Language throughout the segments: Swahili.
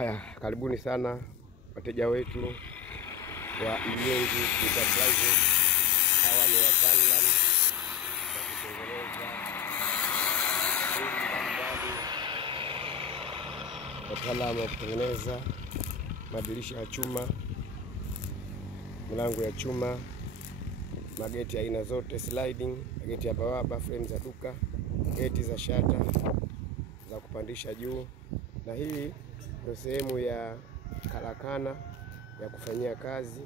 Haya, karibuni sana wateja wetu wa Iyengi Enterprises. Hawa ni wataalamu wa kutengeneza mbalimbali, wataalamu wa kutengeneza madirisha ya chuma, milango ya chuma, mageti ya aina zote, sliding, mageti ya bawaba, frame za duka, geti za shata za kupandisha juu. Na hii ndio sehemu ya karakana ya kufanyia kazi,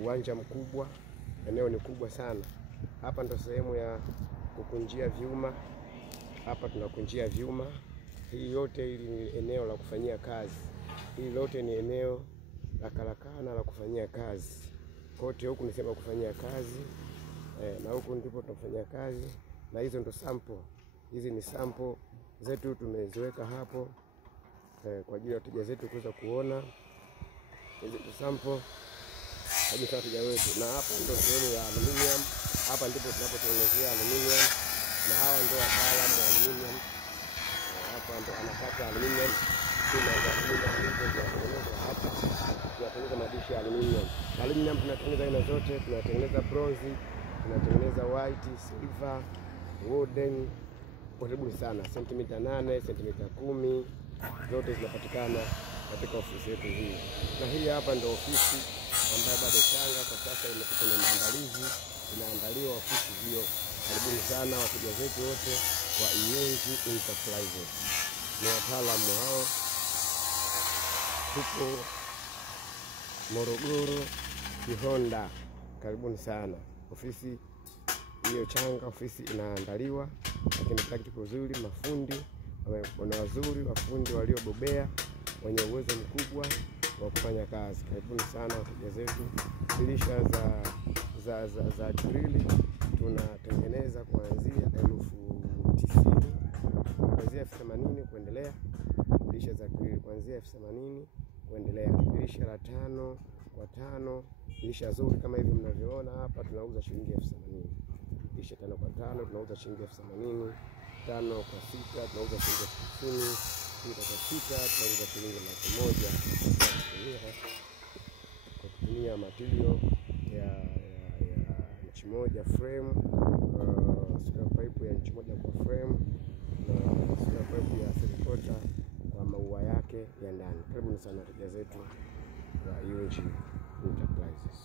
uwanja mkubwa, eneo ni kubwa sana. Hapa ndio sehemu ya kukunjia vyuma. Hapa tunakunjia vyuma. Hii yote hili ni eneo la kufanyia kazi. Hili lote ni eneo la karakana la kufanyia kazi. Kote huku ni sehemu kufanyia kazi. Na huku ndipo tunafanyia kazi. Na hizo ndo sample. Hizi ni sample zetu tumeziweka hapo kwa ajili ya wateja zetu kuweza kuona hizi sample kabisa wateja wetu. Na hapa ndio sehemu ya aluminium. Hapa ndipo tunapotengenezea aluminium, na hawa ndio wataalamu wa aluminium. Hapa ndio anapata aluminium, hapa tunatengeneza madishi ya aluminium. Aluminium tunatengeneza aina zote, tunatengeneza bronze, tunatengeneza white, silver, wooden. Karibu sana, sentimita 8, sentimita 10 zote zinapatikana katika ofisi yetu hii. Na hii hapa ndio ofisi ambayo bado changa kwa sasa imekuwa kwenye maandalizi, inaandaliwa ofisi hiyo. Karibuni sana wateja wetu wote wa Iyengi Enterprises. Ni wataalamu hao. Tupo Morogoro, Kihonda. Karibuni sana. Ofisi hiyo changa, ofisi inaandaliwa, lakini kila kitu kizuri, mafundi wana wazuri, wafundi waliobobea, wenye uwezo mkubwa wa kufanya kazi. Karibuni sana wateja zetu. Dirisha za grill tunatengeneza kuanzia 90,000, kuanzia 80,000 kuendelea. Dirisha za grill kuanzia 80,000 kuendelea. Dirisha la 5 kwa 5, dirisha zuri kama hivi mnavyoona hapa, tunauza shilingi 80,000. Dirisha 5 kwa 5 tunauza shilingi 80,000. 5 kwa 6 tunauza shilingi 50,000. 6 kwa 6 tunauza shilingi 100,000 kwa kutumia material ya inchi moja frame, square pipe ya inchi moja kwa frame, na square pipe ya 3/4 kwa maua yake ya ndani. Karibuni sana wateja zetu wa Iyengi Enterprises.